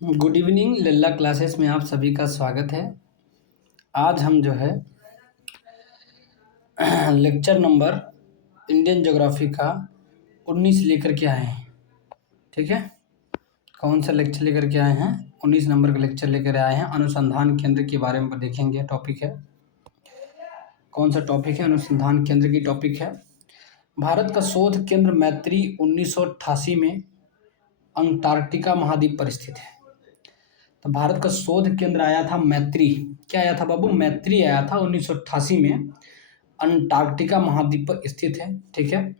Good evening लल्ला classes में आप सभी का स्वागत है। आज हम जो है लेक्चर नंबर इंडियन ज्योग्राफी का 19 लेकर के आए हैं। ठीक है, कौन सा लेक्चर लेकर के आए हैं? 19 नंबर का लेक्चर लेकर आए हैं। अनुसंधान केंद्र के बारे में देखेंगे। टॉपिक है, कौन सा टॉपिक है? अनुसंधान केंद्र की टॉपिक है। भारत का शोध केंद्र मैत्री 1988 में अंटार्कटिका महाद्वीप पर स्थित है। तो भारत का शोध केंद्र आया था मैत्री। क्या आया था बाबू? मैत्री आया था 1988 में, अंटार्कटिका महाद्वीप पर स्थित है। ठीक है,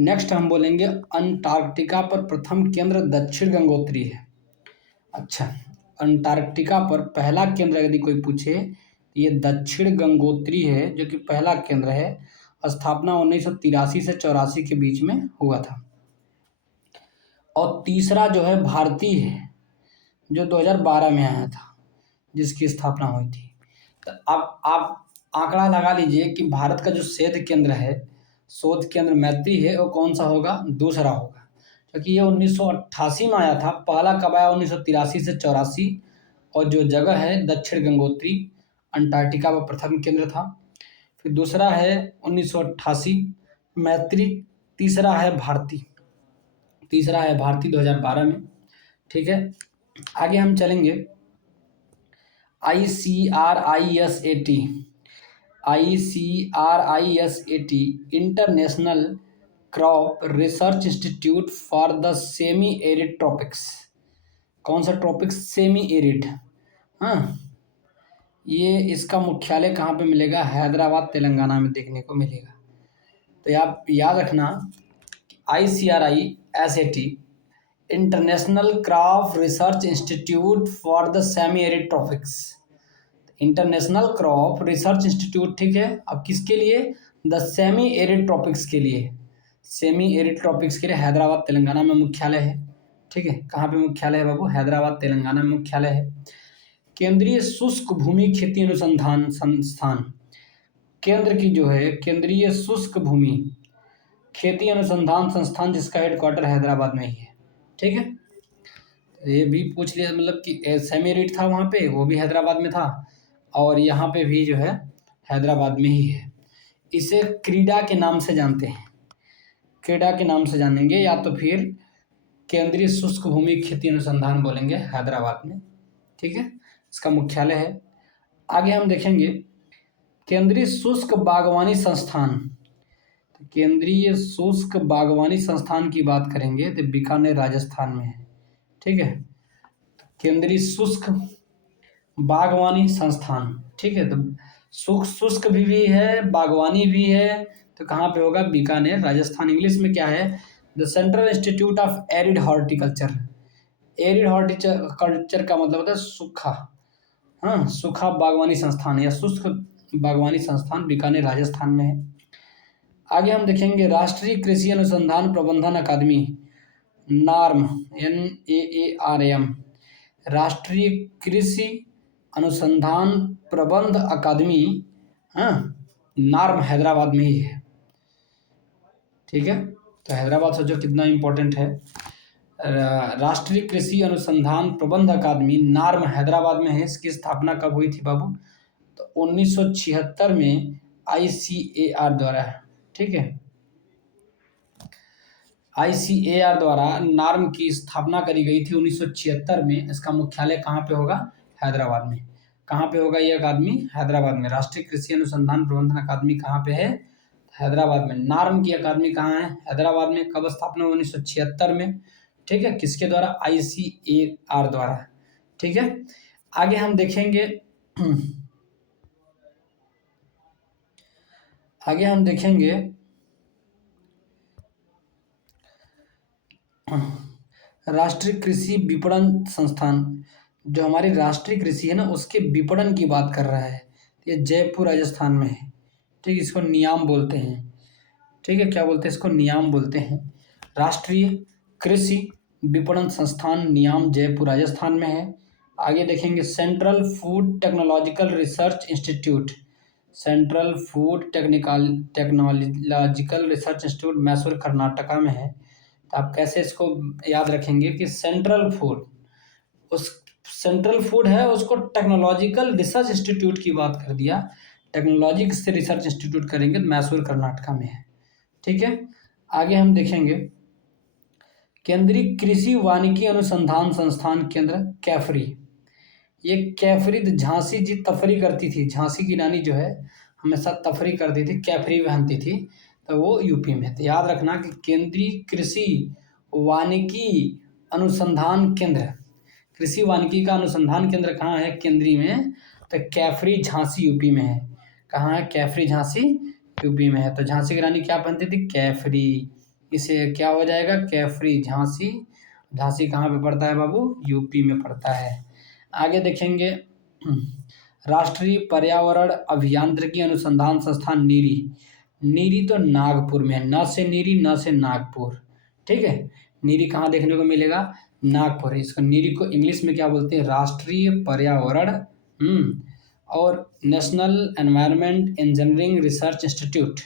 नेक्स्ट हम बोलेंगे अंटार्कटिका पर प्रथम केंद्र दक्षिण गंगोत्री है। अच्छा, अंटार्कटिका पर पहला केंद्र यदि कोई पूछे, ये दक्षिण गंगोत्री है जो कि पहला केंद्र है। स्थापना 1983 से 84 के बीच में हुआ था। और तीसरा जो है भारतीय है, जो 2012 में आया था, जिसकी स्थापना हुई थी। तो अब आप आंकड़ा लगा लीजिए कि भारत का जो शोध केंद्र मैत्री है वो कौन सा होगा? दूसरा होगा, क्योंकि ये 1988 में आया था। पहला कब आया? 1983 से 84। और जो जगह है दक्षिण गंगोत्री, अंटार्कटिका वो प्रथम केंद्र था। फिर दूसरा है 1988 मैत्री, तीसरा है भारती 2012 में। ठीक है, आगे हम चलेंगे। ICRISAT international crop research institute for the semi arid tropics. कौन सा ट्रॉपिक्स? Semi arid. हाँ, ये इसका मुख्यालय कहाँ पे मिलेगा? हैदराबाद तेलंगाना में देखने को मिलेगा। तो आप याद रखना ICRISAT international crop research institute for the semi arid tropics. International crop research institute, ठीक है। अब किसके लिए? द सेमी एरिड ट्रॉपिक्स के लिए। सेमी एरिड ट्रॉपिक्स के लिए हैदराबाद तेलंगाना में मुख्यालय है। ठीक है, कहाँ पे मुख्यालय है बाबू? हैदराबाद तेलंगाना में मुख्यालय है। केंद्रीय शुष्क भूमि खेती अनुसंधान संस्थान, केंद्र की जो है केंद्रीय शुष्क भूमि खेती अनुसंधान संस्थान, जिसका हेडक्वार्टर हैदराबाद में ही है। ठीक है, ये भी पूछ लिया, मतलब कि सेमी एरिड था वहाँ पे, वो भी हैदराबाद में था, और यहाँ पे भी जो है हैदराबाद में ही है। इसे क्रीडा के नाम से जानते हैं, क्रीडा के नाम से जानेंगे, या तो फिर केंद्रीय शुष्क भूमि खेती अनुसंधान बोलेंगे, हैदराबाद में। ठीक है, इसका मुख्यालय है। आगे हम देखेंगे केंद्रीय शुष्क बागवानी संस्थान। तो केंद्रीय शुष्क बागवानी संस्थान की बात करेंगे तो बीकानेर राजस्थान में है। ठीक है, केंद्रीय शुष्क बागवानी संस्थान। ठीक है, तो शुष्क भी है, बागवानी भी है, तो कहाँ पे होगा? बीकानेर राजस्थान। इंग्लिश में क्या है? The central institute of arid horticulture. Arid horticulture का मतलब होता है सूखा। हाँ, सूखा बागवानी संस्थान या शुष्क बागवानी संस्थान बीकानेर राजस्थान में है। आगे हम देखेंगे राष्ट्रीय कृषि अनुसंधान प्रबंधन अकादमी, नार्म, NAARM, राष्ट्रीय कृषि अनुसंधान प्रबंध अकादमी। हाँ, नार्म हैदराबाद में ही है। ठीक है, तो हैदराबाद सोचो कितना इम्पोर्टेंट है। राष्ट्रीय कृषि अनुसंधान प्रबंध अकादमी नार्म हैदराबाद में है। इसकी स्थापना कब हुई थी बाबू? तो 1976 में ICAR द्वारा। ठीक है, ICAR द्वारा नार्म की स्थापना करी गई थी 1976 में। इसका मुख्यालय कहाँ पे होगा? हैदराबाद में। कहाँ पे होगा ये अकादमी? हैदराबाद में। राष्ट्रीय कृषि अनुसंधान प्रबंधन अकादमी कहाँ पे है? हैदराबाद में। नार्म की अकादमी कहाँ है? हैदराबाद में। कब स्थापना? 1976 में। ठीक है, किसके द्वारा? ICAR द्वारा। ठीक है, आगे हम देखेंगे आगे हम देखेंगे राष्ट्रीय कृषि विपणन संस्थान। जो हमारी राष्ट्रीय कृषि है ना, उसके विपणन की बात कर रहा है। ये जयपुर राजस्थान में है। ठीक, इसको नियाम बोलते हैं। ठीक है, क्या बोलते हैं इसको? नियाम बोलते हैं। राष्ट्रीय कृषि विपणन संस्थान नियाम जयपुर राजस्थान में है। आगे देखेंगे central food technological research institute, central food technological research institute Mysore Karnataka में है। तो आप कैसे इसको याद रखेंगे कि सेंट्रल फूड उस सेंट्रल फूड है उसको टेक्नोलॉजिकल रिसर्च इंस्टीट्यूट की बात कर दिया। टेक्नोलॉजी से रिसर्च इंस्टीट्यूट करेंगे तो मैसूर कर्नाटका में है। ठीक है, आगे हम देखेंगे केंद्रीय कृषि वानिकी अनुसंधान संस्थान केंद्र कैफरी। ये कैफरी झांसी जी तफरी करती थी, झांसी की रानी जो है हमेशा तफरी करती थी, कैफरी पहनती थी, तो वो यूपी में। तो याद रखना कि केंद्रीय कृषि वानिकी अनुसंधान केंद्र, कृषि वानिकी का अनुसंधान केंद्र कहाँ है? केंद्रीय में। तो कैफरी झांसी यूपी में है। कहाँ है? कैफरी झांसी यूपी में है। तो झांसी की रानी क्या पहनती थी? कैफरी। इसे क्या हो जाएगा? कैफरी झांसी। झांसी कहाँ पे पड़ता है बाबू? यूपी में पड़ता है। आगे देखेंगे राष्ट्रीय पर्यावरण अभियांत्रिकी अनुसंधान संस्थान नीरी। नीरी तो नागपुर में है, न से नीरी न से नागपुर। ठीक है, नीरी कहाँ देखने को मिलेगा? नागपुर। इसको नीरी को इंग्लिश में क्या बोलते हैं? राष्ट्रीय पर्यावरण और national environment engineering research institute.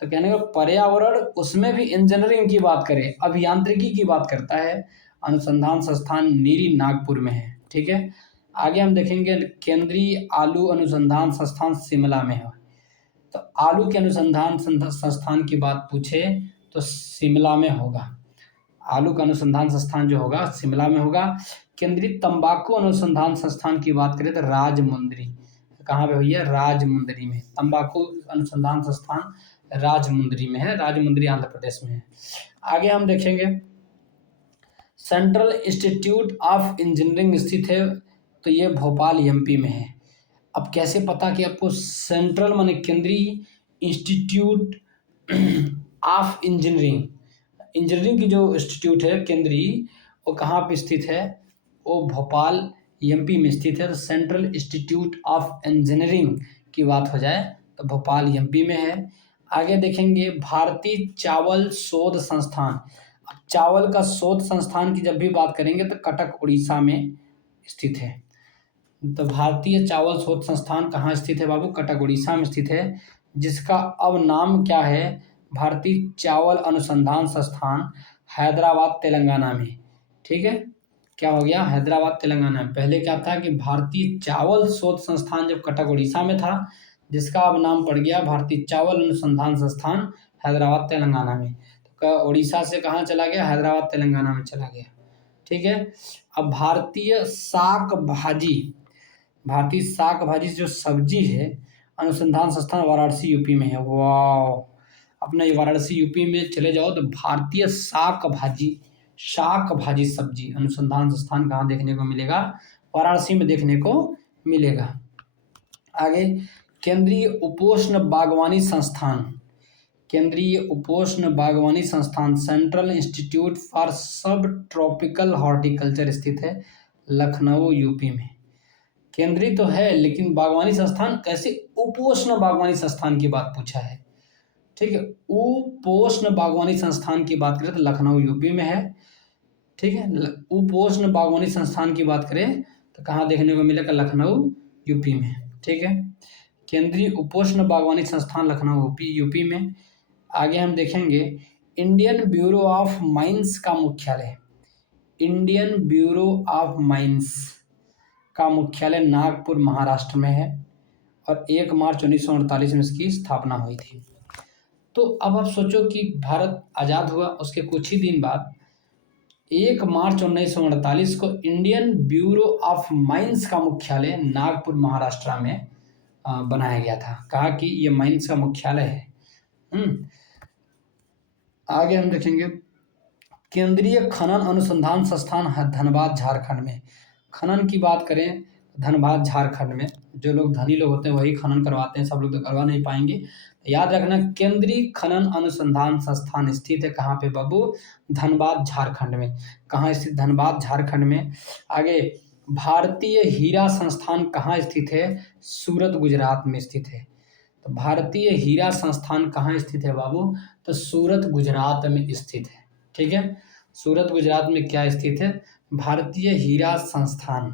तो कहने का पर्यावरण, उसमें भी इंजीनियरिंग की बात करें, अभियांत्रिकी की बात करता है, अनुसंधान संस्थान नीरी नागपुर में है। ठीक है, आगे हम देखेंगे केंद्रीय आलू अनुसंधान संस्थान शिमला में है। तो आलू के अनुसंधान संस्थान की बात पूछे तो शिमला में होगा। आलू का अनुसंधान संस्थान जो होगा शिमला में होगा। केंद्रीय तंबाकू अनुसंधान संस्थान की बात करें तो राजमुंदरी। कहाँ पे भैया? राजमुंदरी में। तंबाकू अनुसंधान संस्थान राजमुंदरी में है, राजमुंदरी आंध्र प्रदेश में है। आगे हम देखेंगे सेंट्रल इंस्टीट्यूट ऑफ इंजीनियरिंग स्थित है, तो ये भोपाल एमपी में है। अब कैसे पता कि आपको सेंट्रल माने केंद्रीय इंस्टीट्यूट ऑफ इंजीनियरिंग, इंजीनियरिंग की जो इंस्टीट्यूट है केंद्रीय, वो कहाँ पे स्थित है? वो भोपाल एमपी में स्थित है। तो सेंट्रल इंस्टीट्यूट ऑफ इंजीनियरिंग की बात हो जाए तो भोपाल एमपी में है। आगे देखेंगे भारतीय चावल शोध संस्थान। अब चावल का शोध संस्थान की जब भी बात करेंगे तो कटक उड़ीसा में स्थित है। तो भारतीय चावल शोध संस्थान कहाँ स्थित है बाबू? कटक उड़ीसा में स्थित है, जिसका अब नाम क्या है? भारतीय चावल अनुसंधान संस्थान हैदराबाद तेलंगाना में। ठीक है, क्या हो गया? हैदराबाद तेलंगाना में। पहले क्या था कि भारतीय चावल शोध संस्थान जब कटक उड़ीसा में था, जिसका अब नाम पड़ गया भारतीय चावल अनुसंधान संस्थान हैदराबाद तेलंगाना में। तो उड़ीसा से कहाँ चला गया? हैदराबाद तेलंगाना में चला गया। ठीक है, अब भारतीय शाक भाजी, भारतीय शाक भाजी जो सब्जी है, अनुसंधान संस्थान वाराणसी यूपी में है। वाह, अपना ये वाराणसी यूपी में चले जाओ तो भारतीय शाक भाजी सब्जी अनुसंधान संस्थान कहाँ देखने को मिलेगा? वाराणसी में देखने को मिलेगा। आगे केंद्रीय उपोष्ण बागवानी संस्थान, केंद्रीय उपोष्ण बागवानी संस्थान सेंट्रल इंस्टीट्यूट फॉर सब ट्रॉपिकल हॉर्टिकल्चर स्थित है लखनऊ यूपी में। केंद्रीय तो है लेकिन बागवानी संस्थान कैसे? उपोष्ण बागवानी संस्थान की बात पूछा है। ठीक है, उपोष्ण बागवानी संस्थान की बात करें तो लखनऊ यूपी में है। ठीक है, उपोष्ण बागवानी संस्थान की बात करें तो कहाँ देखने को मिलेगा? लखनऊ यूपी में। ठीक है, केंद्रीय उपोष्ण बागवानी संस्थान लखनऊ यूपी में। आगे हम देखेंगे इंडियन ब्यूरो ऑफ माइंस का मुख्यालय, इंडियन ब्यूरो ऑफ माइंस का मुख्यालय नागपुर महाराष्ट्र में है और 1 मार्च 1948 में इसकी स्थापना हुई थी। तो अब आप सोचो कि भारत आज़ाद हुआ, उसके कुछ ही दिन बाद 1 मार्च 1948 को इंडियन ब्यूरो ऑफ माइंस का मुख्यालय नागपुर महाराष्ट्र में बनाया गया था। कहा कि ये माइंस का मुख्यालय है। आगे हम देखेंगे केंद्रीय खनन अनुसंधान संस्थान है धनबाद झारखंड में। खनन की बात करें धनबाद झारखंड में, जो लोग धनी लोग होते हैं वही खनन करवाते हैं, सब लोग तो करवा नहीं पाएंगे। याद रखना केंद्रीय खनन अनुसंधान संस्थान स्थित है कहाँ पे बाबू? धनबाद झारखंड में। कहाँ स्थित? धनबाद झारखंड में। आगे भारतीय हीरा संस्थान कहाँ स्थित है? सूरत गुजरात में स्थित है। तो भारतीय हीरा संस्थान कहाँ स्थित है बाबू? तो सूरत गुजरात में स्थित है। ठीक है, सूरत गुजरात में क्या स्थित है? भारतीय हीरा संस्थान।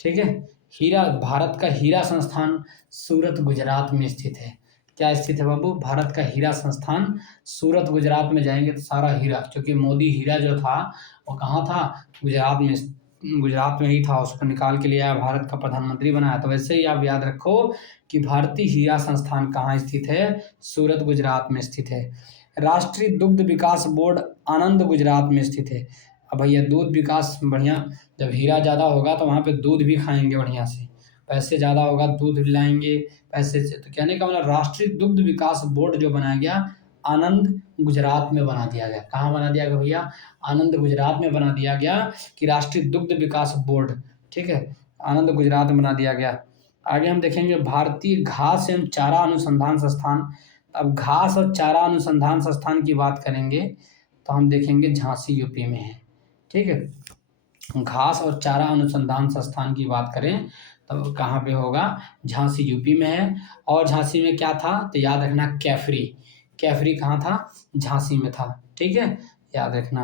ठीक है, हीरा, भारत का हीरा संस्थान सूरत गुजरात में स्थित है। क्या स्थित है बाबू? भारत का हीरा संस्थान सूरत गुजरात में। जाएंगे तो सारा हीरा, क्योंकि मोदी हीरा जो था वो कहाँ था? गुजरात में गुजरात में ही था, उसको निकाल के लिया, भारत का प्रधानमंत्री बनाया। तो वैसे ही आप याद रखो कि भारतीय हीरा संस्थान कहाँ स्थित है, सूरत गुजरात में स्थित है। राष्ट्रीय दुग्ध विकास बोर्ड आनंद गुजरात में स्थित है। अब भैया दूध विकास बढ़िया, जब हीरा ज़्यादा होगा तो वहाँ पे दूध भी खाएंगे बढ़िया से, पैसे ज़्यादा होगा दूध लाएंगे पैसे से। तो कहने का मतलब राष्ट्रीय दुग्ध विकास बोर्ड जो बनाया गया आनंद गुजरात में बना दिया गया। कहाँ बना दिया गया भैया, आनंद गुजरात में बना दिया गया कि राष्ट्रीय दुग्ध विकास बोर्ड, ठीक है, आनंद गुजरात में बना दिया गया। आगे हम देखेंगे भारतीय घास एवं चारा अनुसंधान संस्थान। अब घास और चारा अनुसंधान संस्थान की बात करेंगे तो हम देखेंगे झांसी यूपी में है, ठीक है। घास और चारा अनुसंधान संस्थान की बात करें तो कहाँ पे होगा, झांसी यूपी में है। और झांसी में क्या था तो याद रखना कैफरी, कैफरी कहाँ था, झांसी में था, ठीक है, याद रखना।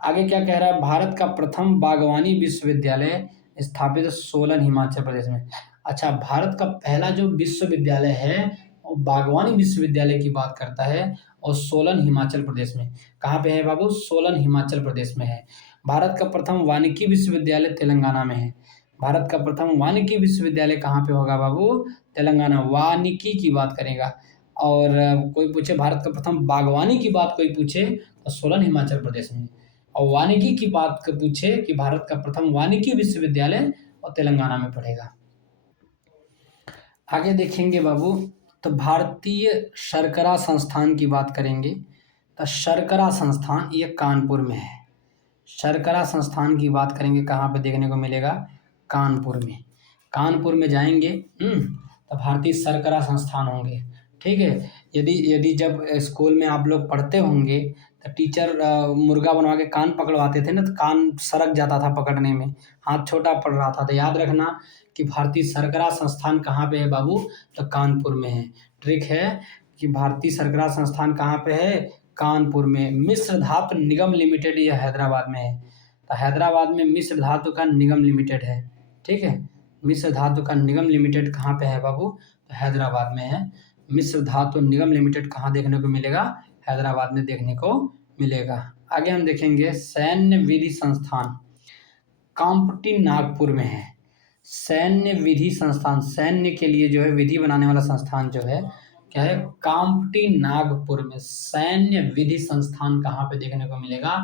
आगे क्या कह रहा है, भारत का प्रथम बागवानी विश्वविद्यालय स्थापित सोलन हिमाचल प्रदेश में। अच्छा, भारत का पहला जो विश्वविद्यालय है वो बागवानी विश्वविद्यालय की बात करता है और सोलन हिमाचल प्रदेश में। कहाँ पे है बाबू, सोलन हिमाचल प्रदेश में है। भारत का प्रथम वानिकी विश्वविद्यालय तेलंगाना में है। भारत का प्रथम वानिकी विश्वविद्यालय कहाँ पे होगा बाबू, तेलंगाना, वानिकी की बात करेगा। और कोई पूछे भारत का प्रथम बागवानी की बात कोई पूछे तो सोलन हिमाचल प्रदेश में। और वानिकी की बात पूछे कि भारत का प्रथम वानिकी विश्वविद्यालय और तेलंगाना में पड़ेगा। आगे देखेंगे बाबू तो भारतीय शर्करा संस्थान की बात करेंगे तो शर्करा संस्थान ये कानपुर में है। शर्करा संस्थान की बात करेंगे कहाँ पे देखने को मिलेगा, कानपुर में। कानपुर में जाएंगे तो भारतीय शर्करा संस्थान होंगे, ठीक है। यदि यदि जब स्कूल में आप लोग पढ़ते होंगे तो टीचर मुर्गा बनवा के कान पकड़वाते थे ना, तो कान सरक जाता था पकड़ने में, हाथ छोटा पड़ रहा था। तो याद रखना कि भारतीय शर्करा संस्थान कहाँ पे है बाबू, तो कानपुर में है। ट्रिक है कि भारतीय शर्करा संस्थान कहाँ पे है, कानपुर में। मिश्र धातु निगम लिमिटेड ये हैदराबाद में है। तो हैदराबाद में मिश्र धातु का निगम लिमिटेड है, ठीक है। मिश्र धातु का निगम लिमिटेड कहाँ पे है बाबू, तो हैदराबाद में है। मिश्र धातु निगम लिमिटेड कहाँ देखने को मिलेगा, हैदराबाद में देखने को मिलेगा। आगे हम देखेंगे सैन्य विधि संस्थान काम्पटी नागपुर में है। सैन्य विधि संस्थान, सैन्य के लिए जो है विधि बनाने वाला संस्थान जो है क्या है, काम्पटी नागपुर में। सैन्य विधि संस्थान कहाँ पे देखने को मिलेगा,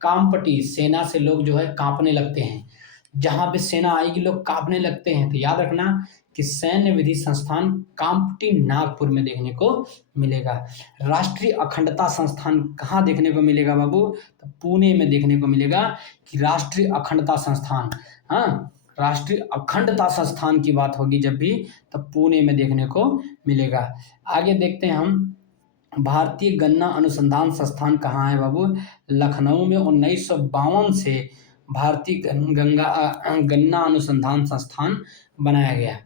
काम्पटी, सेना से लोग जो है कांपने लगते हैं, जहाँ पे सेना आएगी लोग कांपने लगते हैं। तो याद रखना कि सैन्य विधि संस्थान काम्पटी नागपुर में देखने को मिलेगा। राष्ट्रीय अखंडता संस्थान कहाँ देखने को मिलेगा बाबू, तो पुणे में देखने को मिलेगा कि राष्ट्रीय अखंडता संस्थान, हाँ, राष्ट्रीय अखंडता संस्थान की बात होगी जब भी तो पुणे में देखने को मिलेगा। आगे देखते हैं हम भारतीय गन्ना अनुसंधान संस्थान कहाँ है बाबू, लखनऊ में 1952 से भारतीय गन्ना अनुसंधान संस्थान बनाया गया,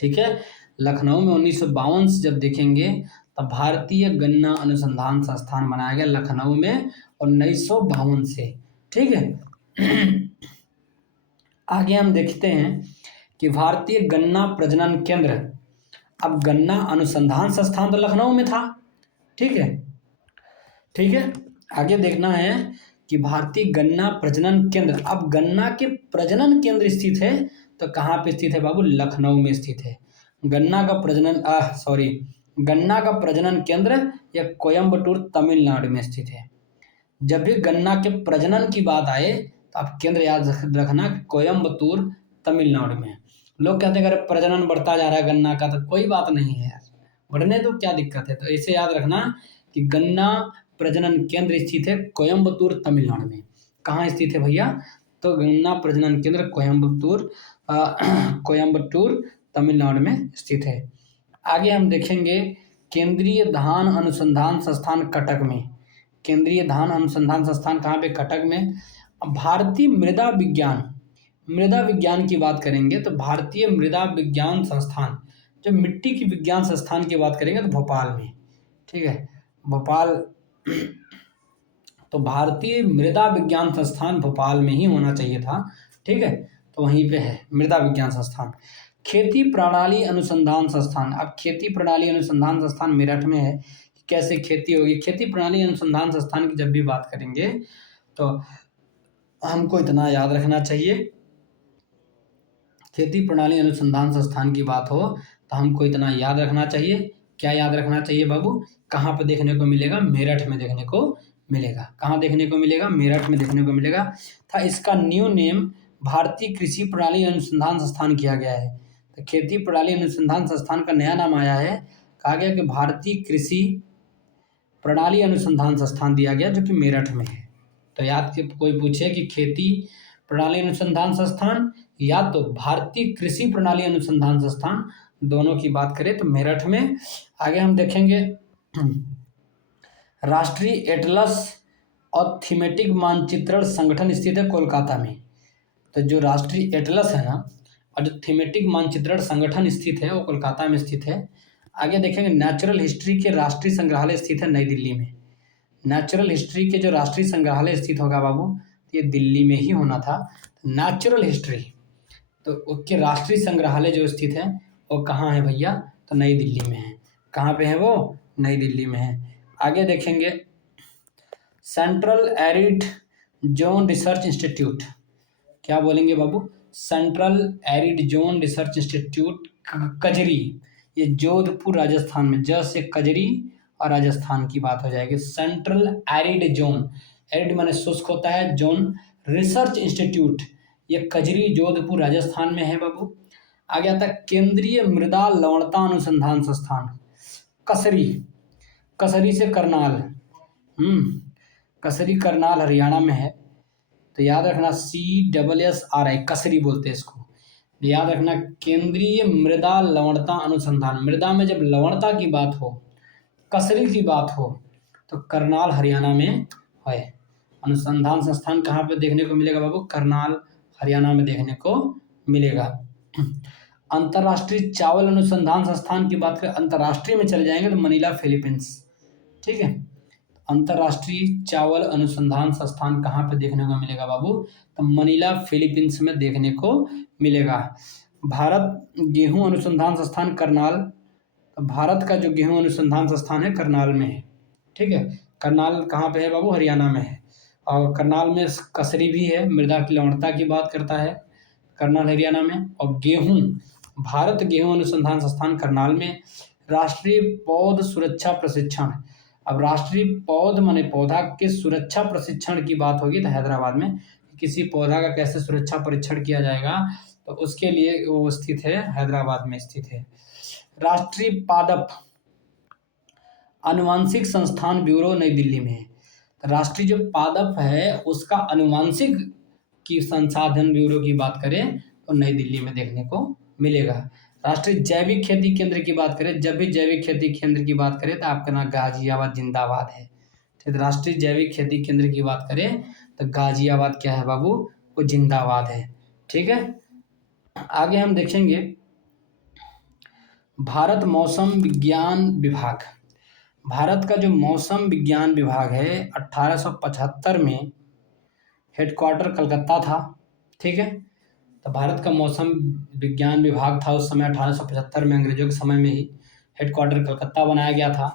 ठीक है। लखनऊ में 1952 से जब देखेंगे तब भारतीय गन्ना अनुसंधान संस्थान बनाया गया लखनऊ में 1952 से, ठीक है। आगे हम देखते हैं कि भारतीय गन्ना प्रजनन केंद्र, अब गन्ना अनुसंधान संस्थान तो लखनऊ में था, ठीक है, ठीक है। आगे देखना है कि भारतीय गन्ना प्रजनन केंद्र, अब गन्ना के प्रजनन केंद्र स्थित है तो कहाँ पे स्थित है बाबू, लखनऊ में स्थित है। गन्ना का प्रजनन गन्ना का प्रजनन केंद्र या कोयम्बटूर तमिलनाडु में स्थित है। जब भी गन्ना के प्रजनन की बात आए तो आप केंद्र याद रखना कोयम्बटूर तमिलनाडु में। लोग कहते हैं अगर प्रजनन बढ़ता जा रहा है गन्ना का, तो कोई बात नहीं है यार, बढ़ने तो क्या दिक्कत है। तो इसे याद रखना कि गन्ना प्रजनन केंद्र स्थित है कोयम्बटूर तमिलनाडु में। कहाँ स्थित है भैया, तो गन्ना प्रजनन केंद्र कोयम्बटूर तमिलनाडु में स्थित है। आगे हम देखेंगे केंद्रीय धान अनुसंधान संस्थान कटक में। केंद्रीय धान अनुसंधान संस्थान कहाँ पे, कटक में। भारतीय मृदा विज्ञान, मृदा विज्ञान की बात करेंगे तो भारतीय मृदा विज्ञान संस्थान, जो मिट्टी की विज्ञान संस्थान की बात करेंगे तो भोपाल में, ठीक है, भोपाल। तो भारतीय मृदा विज्ञान संस्थान भोपाल में ही होना चाहिए था, ठीक है, तो वहीं पे है मृदा विज्ञान संस्थान। खेती प्रणाली अनुसंधान संस्थान, अब खेती प्रणाली अनुसंधान संस्थान मेरठ में है। कैसे खेती होगी, खेती प्रणाली अनुसंधान संस्थान की जब भी बात करेंगे तो हमको इतना याद रखना चाहिए, खेती प्रणाली अनुसंधान संस्थान की बात हो तो हमको इतना याद रखना चाहिए। क्या याद रखना चाहिए बाबू? कहाँ पर देखने को मिलेगा? मेरठ में देखने को मिलेगा। कहाँ देखने को मिलेगा? मेरठ में देखने को मिलेगा। था इसका न्यू नेम भारतीय कृषि प्रणाली अनुसंधान संस्थान किया गया है। तो खेती प्रणाली अनुसंधान संस्थान का नया नाम आया है, कहा गया कि भारतीय कृषि प्रणाली अनुसंधान संस्थान दिया गया, जो कि मेरठ में है। तो याद के कोई पूछे कि खेती प्रणाली अनुसंधान संस्थान या तो भारतीय कृषि प्रणाली अनुसंधान संस्थान, दोनों की बात करें तो मेरठ में। आगे हम देखेंगे राष्ट्रीय एटलस और थीमेटिक मानचित्रण संगठन स्थित है कोलकाता में। तो जो राष्ट्रीय एटलस है ना, और जो थीमेटिक मानचित्रण संगठन स्थित है वो कोलकाता में स्थित है। आगे देखेंगे नेचुरल हिस्ट्री के राष्ट्रीय संग्रहालय स्थित है नई दिल्ली में। नेचुरल हिस्ट्री के जो राष्ट्रीय संग्रहालय स्थित होगा बाबू, ये दिल्ली में ही होना था। नेचुरल हिस्ट्री तो उसके राष्ट्रीय संग्रहालय जो स्थित है वो कहाँ है भैया? तो नई दिल्ली में है। कहाँ पे है वो? नई दिल्ली में है। आगे देखेंगे central arid zone research institute. क्या बोलेंगे बाबू? Central arid zone research institute कजरी, ये जोधपुर राजस्थान में, ज से कजरी और राजस्थान की बात हो जाएगी। सेंट्रल एरिड जोन, एरिड माने शुष्क होता है, जोन रिसर्च इंस्टीट्यूट, ये कजरी जोधपुर राजस्थान में है बाबू। आगे आता है केंद्रीय मृदा लवणता अनुसंधान संस्थान कसरी, कसरी से करनाल, कसरी करनाल हरियाणा में है। तो याद रखना CSSRI कसरी बोलते हैं इसको। याद रखना केंद्रीय मृदा लवणता अनुसंधान, मृदा में जब लवणता की बात हो, कसरी की बात हो, तो करनाल हरियाणा में है। अनुसंधान संस्थान कहाँ पे देखने को मिलेगा बाबू? करनाल हरियाणा में देखने को मिलेगा। अंतर्राष्ट्रीय चावल अनुसंधान संस्थान की बात करें, अंतर्राष्ट्रीय में चले जाएंगे तो मनीला फिलीपींस। ठीक है, अंतर्राष्ट्रीय चावल अनुसंधान संस्थान कहाँ पे देखने को मिलेगा बाबू? तो मनीला फिलीपींस में देखने को मिलेगा। भारत गेहूं अनुसंधान संस्थान करनाल, तो भारत का जो गेहूं अनुसंधान संस्थान है करनाल में है। ठीक है, करनाल कहाँ पे है बाबू? हरियाणा में है। और करनाल में कसरी भी है, मृदा की लवणता की बात करता है, करनाल हरियाणा में। और गेहूं, भारत गेहूं अनुसंधान संस्थान करनाल में। राष्ट्रीय पौध सुरक्षा प्रशिक्षण, अब राष्ट्रीय पौध माने पौधा के सुरक्षा प्रशिक्षण की बात होगी तो हैदराबाद में। किसी पौधा का कैसे सुरक्षा परीक्षण किया जाएगा तो उसके लिए वो स्थित है, हैदराबाद में स्थित है। राष्ट्रीय पादप आनुवांशिक संस्थान ब्यूरो नई दिल्ली में है। तो राष्ट्रीय जो पादप है उसका आनुवांशिक की संसाधन ब्यूरो की बात करें तो नई दिल्ली में देखने को मिलेगा। राष्ट्रीय जैविक खेती केंद्र की बात करें, जब भी जैविक खेती केंद्र की बात करें तो आपका नाम गाजियाबाद जिंदाबाद है। ठीक, राष्ट्रीय जैविक खेती केंद्र की बात करें तो गाजियाबाद क्या है बाबू? वो जिंदाबाद है। ठीक है, आगे हम देखेंगे भारत मौसम विज्ञान विभाग। भारत का जो मौसम विज्ञान विभाग है 1875 में हेडक्वार्टर कलकत्ता था। ठीक है, तो भारत का मौसम विज्ञान विभाग था उस समय 1875 में, अंग्रेजों के समय में ही हेडक्वार्टर कलकत्ता बनाया गया था।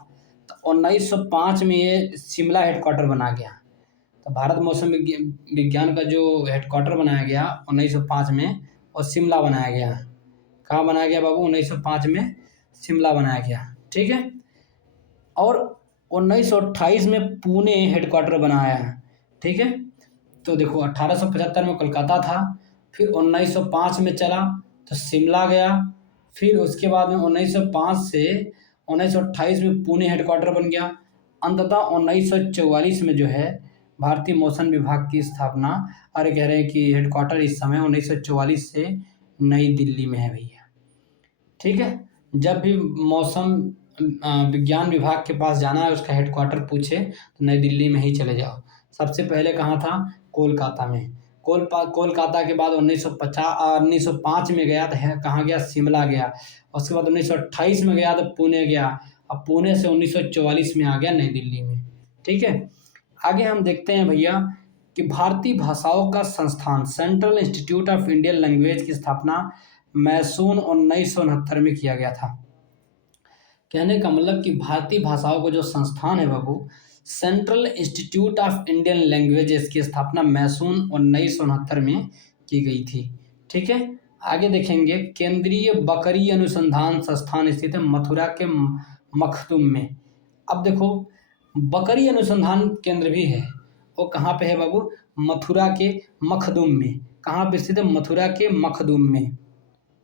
तो 1905 में ये शिमला हेडक्वार्टर बना गया। तो भारत मौसम विज्ञान का जो हेडक्वार्टर बनाया गया 1905 में, और शिमला बनाया गया। कहाँ बनाया गया बाबू? 1905 में शिमला बनाया गया। ठीक है, और 1928 में पुणे हेडक्वार्टर बनाया है। ठीक है, तो देखो 1875 में कोलकाता था, फिर 1905 में चला तो शिमला गया, फिर उसके बाद में 1905 से 1928 में पुणे हेडक्वार्टर बन गया। अंततः 1944 में जो है भारतीय मौसम विभाग की स्थापना, अरे कह रहे हैं कि हेडक्वार्टर इस समय 1944 से नई दिल्ली में है भैया। ठीक है, जब भी मौसम विज्ञान विभाग के पास जाना है, उसका हेडक्वार्टर पूछे तो नई दिल्ली में ही चले जाओ। सबसे पहले कहाँ था? कोलकाता में। कोलकाता के बाद 1905 में गया तो कहाँ गया? शिमला गया। उसके बाद 1928 में गया तो पुणे गया, अब पुणे से 1944 में आ गया नई दिल्ली में। ठीक है, आगे हम देखते हैं भैया कि भारतीय भाषाओं का संस्थान central institute of Indian language की स्थापना मैसून 1969 में किया गया था। कहने का मतलब कि भारतीय भाषाओं का जो संस्थान है बाबू, central institute of Indian languages की स्थापना मैसून 1969 में की गई थी। ठीक है, आगे देखेंगे केंद्रीय बकरी अनुसंधान संस्थान स्थित है मथुरा के मखदुम में। अब देखो बकरी अनुसंधान केंद्र भी है, वो कहाँ पे है बाबू? मथुरा के मखदुम में। कहाँ पे स्थित है? मथुरा के मखदुम में।